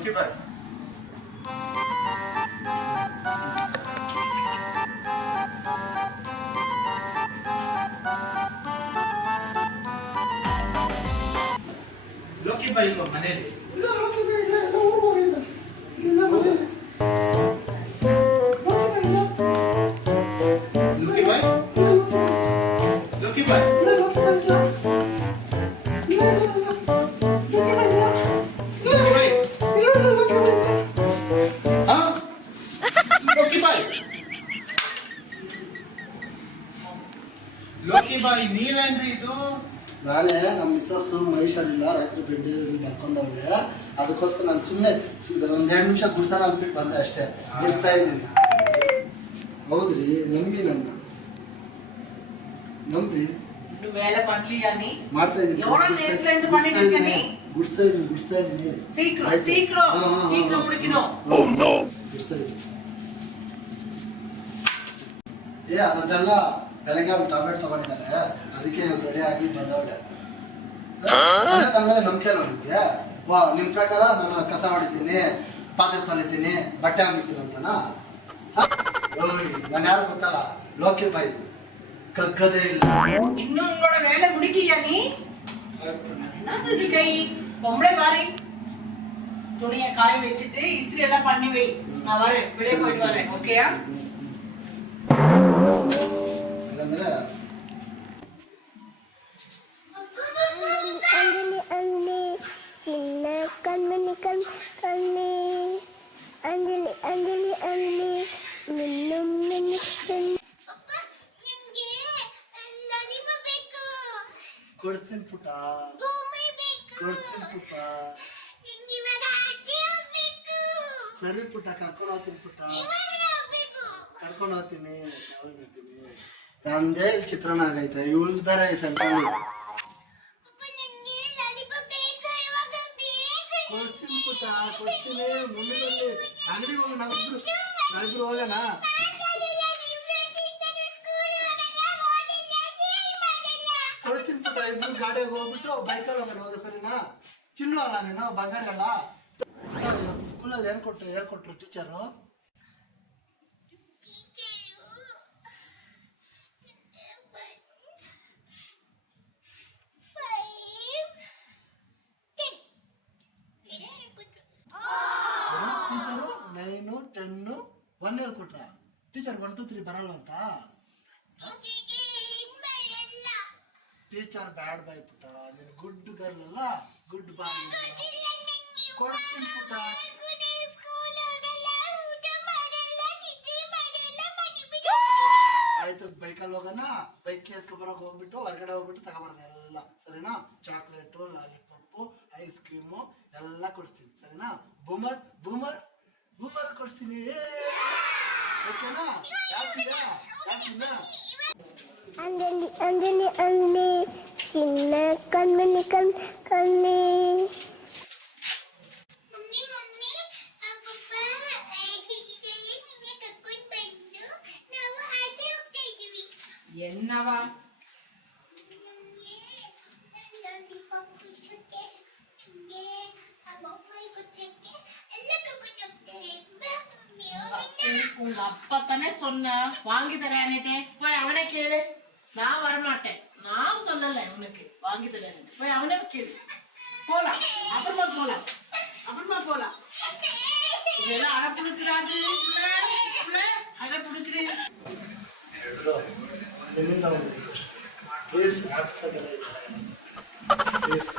ಲೋಕಿ ಬಾಯ್ ಲೋಕಿ ಬಾಯ್ ಇಲ್ವಾ ಮನೇಲಿ? ಇಲ್ಲ ಲೋಕಿ ಬಾಯ್ ಇಲ್ಲ, ಎಲ್ಲ ಊರಿಗೆ ಹೋಗಿದ್ದಾರೆ. ಇಲ್ಲ ಮನೇಲಿ. ಲೋಕಿ ಬಾಯ್ ಲೋಕಿ ಬಾಯ್ ಇಲ್ಲ ಲೋಕಿ ಬಾಯ್ ಇಲ್ಲ. ಇಲ್ಲ ಇಲ್ಲ ಇಲ್ಲ. ಲೋಕಿ ಬಾಯ್ ಇಲ್ಲ. ಲೋಕಿ ಬಾಯ್ ಇಲ್ಲ ಇಲ್ಲ ಲೋಕಿ ಬಾಯ್ ಇಲ್ಲ. ಹಾ ಲೋಕಿ ಬಾಯ್ ಲೋಕಿ ಬಾಯ್ ನೀವೇನ್ರಿ ಇದು? ನಾನೇ ನಮ್ಮ ಮಿಸ್ಸಸ್ ಮಹೇಶರಿಲ್ಲ ರಾತ್ರಿ ಬೆಡ್ ಬರ್ಕೊಂಡವ್ರೆ, ಅದಕ್ಕೋಸ್ಕರ ನಾನು ಸುಮ್ಮನೆ ಒಂದು 2 ನಿಮಿಷ ಗುಡ್ಸೋಣ ಅಂದ್ಬಿಟ್ಟು ಬಂದೆ ಅಷ್ಟೇ. ಗುಡ್ಸ್ತಾ ಇದ್ದೀನಿ. ಹೌದ್ರಿ, ನಂಬಿ ನನ್ನ ನಂಬ್ರಿ. నువ్వు వేల పనులు అని ಮಾಡ್ತಾ ಇದ್ದೀನಿ. ఎవరన్నా ఎట్లా ఎందుకు పనికిని ಗುಡ್ಸ್ತಾ ಇದ್ದೀನಿ. సీక్రో ಆಯ್ತು. సీక్రో ಹಾ, ಹಾ, ಹಾ, సీక్రో ಹಾ. ಮುಡುಕಿನೋ ಗುಡ್ಸ್ತಾ ಇದ್ದೀನಿ. ಅದಂತೆಲ್ಲ ಬೆಳಗ್ಗೆ ಅವ್ರು ಟ್ಯಾಬ್ಲೆಟ್ ತಗೊಂಡಿದ್ದಾಳೆ, ಅದಕ್ಕೆ ರೆಡಿ ಆಗಿ ಬಂದವಳೆ. ಆಮೇಲೆ ನಂಬಿಕೆ ನಿಮ್ಗೆ ನಿಮ್ ಪ್ರಕಾರ ನಾನು ಕಸ ಹೊಡಿತೀನಿ, ಪಾತ್ರೆ ತೊಳಿತೀನಿ, ಬಟ್ಟೆ ಹಾಕಿದ್ದೀನಿ ಅಂತನಾ? ನಾನು ಯಾರು ಗೊತ್ತಲ್ಲ, ಲೋಕಿ ಬಾಯ್ ಕಗ್ಗದೇ ಇಲ್ಲ. இன்னும் உங்களோட வேலை முடிக்கலையா நீ? என்னது இது கை பொம்பளை மாதிரி துணியை காய வச்சுட்டு இஸ்திரி எல்லாம் பண்ணி வை. நான் வரேன், வெளியே போயிட்டு வரேன். ஓகேயா? ಇಲ್ಲಾಂದ್ರೆ ಕೊಡ್ತೀನಿ ಪುಟ್ಟ, ಕೊಡ್ತೀನಿ ಪುಟ್ಟ. ಸರಿ ಪುಟ್ಟ, ಕರ್ಕೊಂಡು ಹೋಗ್ತೀನಿ ಪುಟ್ಟ, ಕರ್ಕೊಂಡು ಹೋಗ್ತೀನಿ. ನಂದೇ ಇಲ್ಲಿ ಚಿತ್ರಾನ್ನ ಆಗೈತೆ, ಇವಳು ಬೇರೆ ಸೆಂಟ್ರಲ್ಲಿ. ಕೊಡ್ತೀನಿ ಪುಟ್ಟ, ಕೊಡ್ತೀನಿ. ಮುಂದಿನಲ್ಲಿ ಅಂಗಡಿಗೆ ಹೋಗೋಣ, ನಾವಿಬ್ರು ಹೋಗೋಣ. ಕೊಡ್ತೀನಿ ಪುಟ್ಟ, ಇಬ್ರು ಗಾಡಿಗೆ ಹೋಗ್ಬಿಟ್ಟು ಬೈಕಲ್ಲಿ ಹೋಗೋಣ. ಸರಿನಾ? ಚಿನ್ನು ಅಲ್ಲ ನೀನು, ಬಂಗಾರ ಅಲ್ಲ. ಇವತ್ತು ಸ್ಕೂಲಲ್ಲಿ ಹೇಳ್ಕೊಟ್ರು ಟೀಚರು. ಟೀಚರು 9, 10, 1 ಹೇಳ್ಕೊಟ್ರ. ಟೀಚರ್ 1, 2, 3 ಬರಲ್ಲ ಅಂತ. ಟೀಚರ್ ಬ್ಯಾಡ್ ಬಾಯ್ ಪುಟ್ಟ, ನೀನು ಗುಡ್ ಗರ್ಲ್ ಅಲ್ಲ, ಗುಡ್ ಬಾಯ್. ಕೊಡ್ತೀನಿ ಪುಟ್ಟ. ಆಯ್ತು, ಬೈಕಲ್ಲಿ ಹೋಗೋಣ. ಬೈಕ್ ಎತ್ಕೊಬರೋಕೆ ಹೋಗ್ಬಿಟ್ಟು ಹೊರಗಡೆ ಹೋಗ್ಬಿಟ್ಟು ತಗೊಬರೋಣ ಎಲ್ಲ. ಸರಿನಾ? ಚಾಕ್ಲೇಟು, ಲಾಲಿಪಾಪು, ಐಸ್ ಕ್ರೀಮು ಎಲ್ಲ ಕೊಡ್ತೀನಿ. ಸರಿನಾ? ಬೂಮರ್ ಬೂಮರ್ ಬೂಮರ್ ಕೊಡ್ತೀನಿ. ಓಕೆನಾ? ಯಾಕಿದಾ ಅಂಜಲಿ ಅಂಜಲಿ ಅಂಜಲಿ ಚಿನ್ನ ಕಣ್ಮಣಿ ಕಣ್ಣಿ. என்னவா உங்க அப்பா தானே சொன்ன வாங்கி தரேன்னுட்டு. போய் அவனே கேளு. நான் வரமாட்டேன். நான் சொல்லல உனக்கு வாங்கி தரேன்னுட்டு. போய் அவனே கேளு. போலாம், அப்புறமா போலாம். இதெல்லாம் அட புடுக்கிறாது, அட புடுக்கிறேன். ಪ್ಲೀಸ್ ಆಫೀಸಾಗೆಲ್ಲ ಇದ್ದಾರೆ ಪ್ಲೀಸ್